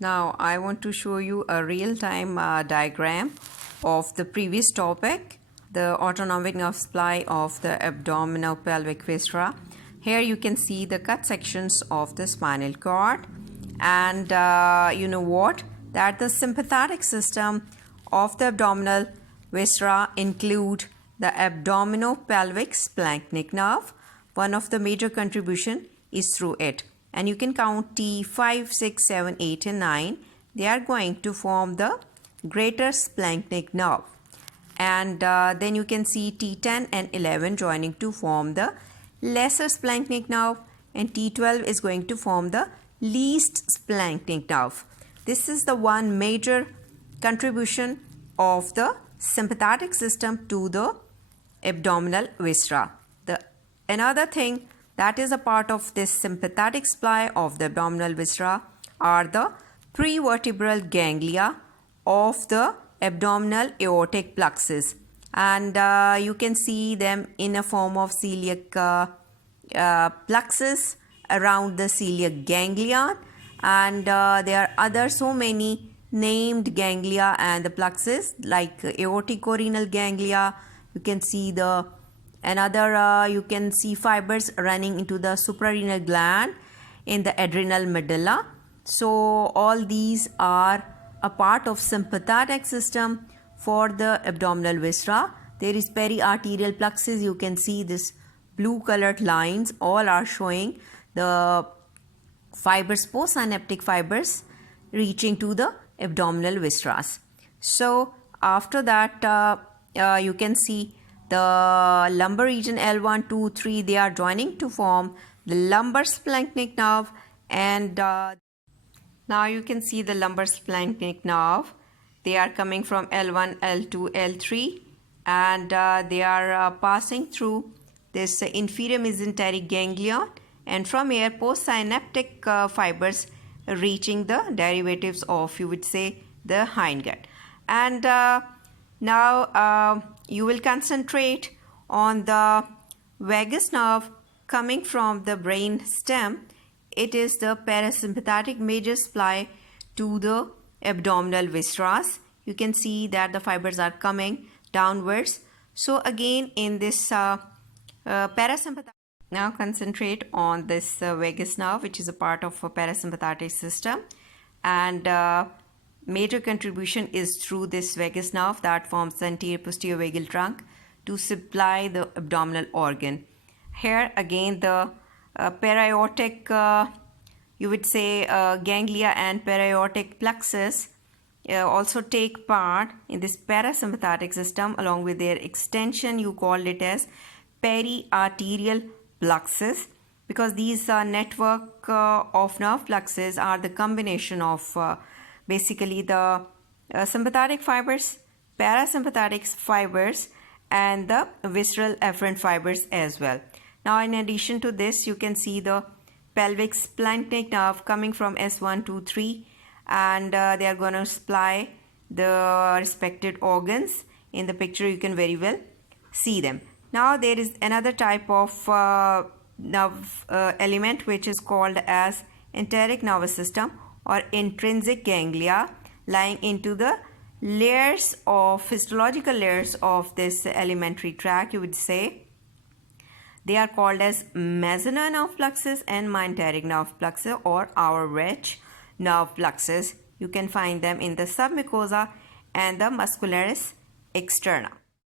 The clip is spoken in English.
Now I want to show you a real-time diagram of the previous topic, the autonomic nerve supply of the abdominopelvic viscera. Here you can see the cut sections of the spinal cord, and you know what? That the sympathetic system of the abdominal viscera include the abdominopelvic splenic nerve. One of the major contribution is through it. And you can count T5, 6, 7, 8 and 9. They are going to form the greater splenic nerve. And then you can see T10 and 11 joining to form the lesser splenic nerve, and T12 is going to form the least splenic nerve. This is the one major contribution of the sympathetic system to the abdominal viscera. Another thing that is a part of this sympathetic supply of the abdominal viscera are the prevertebral ganglia of the abdominal aortic plexus, and you can see them in a form of celiac plexus around the celiac ganglion, and there are other so many named ganglia and the plexus like aorticorenal ganglia. You can see you can see fibers running into the suprarenal gland in the adrenal medulla. So all these are a part of sympathetic system for the abdominal viscera. There is periarterial plexus. You can see this blue colored lines all are showing the fibers, postsynaptic fibers reaching to the abdominal viscera. So after that you can see the lumbar region L1, 2, 3, they are joining to form the lumbar splenic nerve, and now you can see the lumbar splenic nerve. They are coming from L1, L2, L3, and they are passing through this inferior mesenteric ganglion, and from here postsynaptic fibers reaching the derivatives of, you would say, the hindgut. And now you will concentrate on the vagus nerve coming from the brain stem. It is the parasympathetic major supply to the abdominal viscera. You can see that the fibers are coming downwards. So again in this parasympathetic, now concentrate on this vagus nerve, which is a part of a parasympathetic system, and major contribution is through this vagus nerve that forms the anterior posterior vagal trunk to supply the abdominal organ. Here again the para-aortic, you would say, ganglia and para-aortic plexus also take part in this parasympathetic system. Along with their extension, you call it as periarterial plexus, because these network of nerve plexus are the combination of basically the sympathetic fibers, parasympathetic fibers, and the visceral afferent fibers as well. Now in addition to this, you can see the pelvic splenic nerve coming from S1, 2, 3, and they are going to supply the respected organs. In the picture you can very well see them. Now there is another type of nerve element which is called as enteric nervous system or intrinsic ganglia, lying into the layers of histological layers of this alimentary tract, you would say. They are called as mesonar nerve plexus and enteric nerve plexus or our rich nerve plexus. You can find them in the submucosa and the muscularis externa.